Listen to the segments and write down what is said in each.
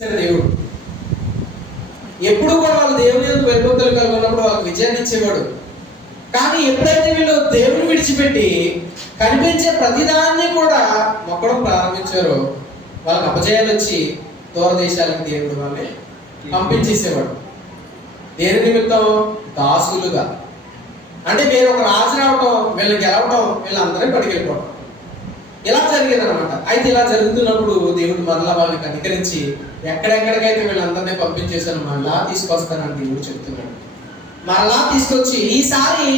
దేవుడు ఎప్పుడు కూడా వాళ్ళు దేవుని యొక్క వెలుగుతలు కలుగున్నప్పుడు వాళ్ళకి విజయాన్ని ఇచ్చేవాడు. కానీ ఎప్పుడైతే వీళ్ళు దేవుని విడిచిపెట్టి కనిపించే ప్రతిదాన్ని కూడా మొక్కడం ప్రారంభించారో వాళ్ళకి అపజయాలు వచ్చి దూరదేశాలకు దేవుడు వాళ్ళని పంపించేసేవాడు. దేని నిమిత్తం? దాసులుగా. అంటే మీరు ఒక రాజు రావటం, వీళ్ళని గెలవటం, వీళ్ళందరినీ పట్టుకెళ్ళిపోవడం, ఇలా జరిగేది అనమాట. అయితే ఇలా జరుగుతున్నప్పుడు దేవుడు మరలా వాళ్ళని కనికరించి ఎక్కడెక్కడికైతే వీళ్ళందరినీ పంపించేశాను మరలా తీసుకొస్తానని దేవుడు చెప్తున్నాడు. మరలా తీసుకొచ్చి ఈసారి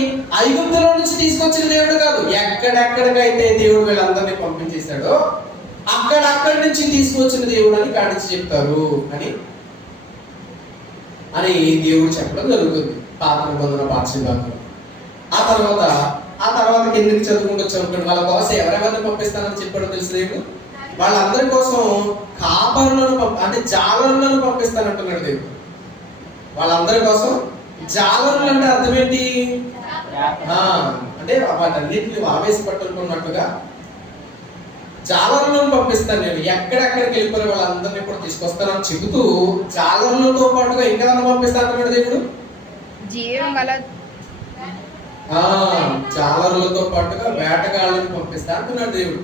ఐగుప్తులో నుంచి తీసుకొచ్చిన దేవుడు కాదు, ఎక్కడెక్కడికైతే దేవుడు వీళ్ళందరినీ పంపించేశాడో అక్కడి నుంచి తీసుకొచ్చిన దేవుడు అని కాడించి చెప్తారు అని దేవుడు చెప్పడం జరుగుతుంది పాత నిబంధన పాఠశాలలో. ఆ తర్వాత కిందకి చదువుకుంటూ వచ్చామనుకోండి, వాళ్ళ కోసం ఎవరెవరిని పంపిస్తానని చెప్పాడో తెలుసు దేవుడు. వాళ్ళందరి కోసం కాపరులను అంటే జాలరులను పంపిస్తానంటున్నాడు దేవుడు. వాళ్ళందరి కోసం జాలరులు అంటే అర్థం ఏంటి? అంటే వాటన్నిటిని ఆవేశపట్టుకున్నట్టుగా జాలరులను పంపిస్తాను నేను, ఎక్కడెక్కడికి వెళ్ళిపోయిన వాళ్ళందరినీ కూడా తీసుకొస్తానని చెబుతూ జాలరులతో పాటుగా ఇంకా పంపిస్తానంటున్నాడు దేవుడు. జాలరులతో పాటుగా వేటగాళ్ళని పంపిస్తా అంటున్నాడు దేవుడు.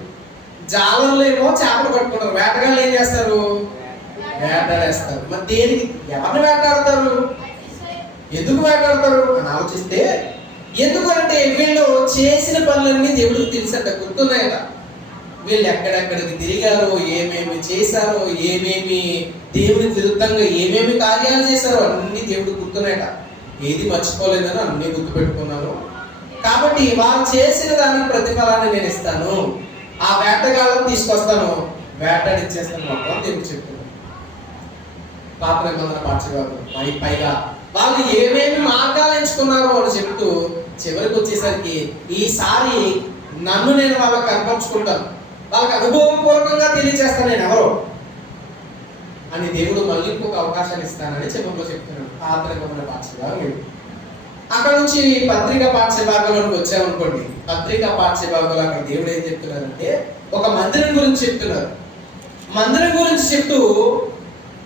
జాలరులు ఏమో చేపలు పట్టుకుంటారు, వేటగాళ్ళు ఏం చేస్తారు? వేటాడేస్తారు. మరి దేనికి ఎవరిని వేటాడతారు? ఎందుకు వేటాడతారు అని ఆలోచిస్తే, ఎందుకు అంటే వీళ్ళు చేసిన పనులన్నీ దేవుడికి తెలుసట, గుర్తున్నాయట. వీళ్ళు ఎక్కడెక్కడికి తిరిగారో, ఏమేమి చేశారో, ఏమేమి దేవుని విరుద్ధంగా ఏమేమి కార్యాలు చేశారో అన్ని దేవుడికి గుర్తున్నాయట. ఏది మర్చిపోలేదని అన్ని గుర్తు పెట్టుకున్నాను. కాబట్టి వాళ్ళు చేసిన దానికి ప్రతిఫలాన్ని నేను ఇస్తాను, ఆ వేటగాళ్ళని తీసుకొస్తాను, వేటాడిచ్చేస్తాను మొత్తం దేవుడు చెప్తున్నాను. పాత నిబంధన పాఠశాల పైగా వాళ్ళు ఏమేమి మార్గాలు ఎంచుకున్నారో అని చెప్తూ చివరికి వచ్చేసరికి ఈసారి నన్ను నేను వాళ్ళకి కనపరుచుకుంటాను, వాళ్ళకి అనుభవపూర్వకంగా తెలియజేస్తాను నేను ఎవరో అని దేవుడు మళ్ళీ ఇంకొక అవకాశాన్ని ఇస్తానని చివరిలో చెప్తున్నాడు. పాత నిబంధన పాఠశాల అక్కడ నుంచి పత్రికా పాఠ్యభాగంలోకి వచ్చామనుకోండి. పత్రికా పాఠ్యభాగంలో అక్కడ దేవుడు ఏం చెప్తున్నారంటే ఒక మందిరం గురించి చెప్తున్నారు. మందిరం గురించి చెప్తూ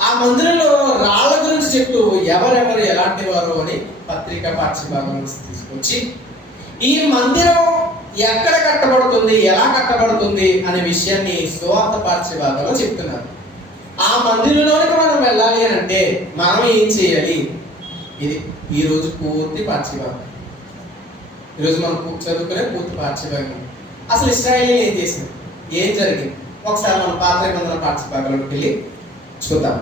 ఆ మందిరంలో రాళ్ల గురించి చెప్తూ ఎవరెవరు ఎలాంటి వారు అని పత్రికా పాఠ్యభాగం తీసుకొచ్చి ఈ మందిరం ఎక్కడ కట్టబడుతుంది, ఎలా కట్టబడుతుంది అనే విషయాన్ని సువార్త పాఠ్యభాగంలో చెప్తున్నారు. ఆ మందిరంలోనికి మనం వెళ్ళాలి అని అంటే మనం ఏం చేయాలి? ఇది ఈరోజు పూర్తి పాఠ్యభాగం. ఈరోజు మనం చదువుకునే పూర్తి పాఠ్యభాగం. అసలు ఇశ్రాయేలు ఏం చేసింది, ఏం జరిగింది, ఒకసారి మనం పాత నిబంధన పాఠ్యభాగంలోకి వెళ్ళి చూద్దాం.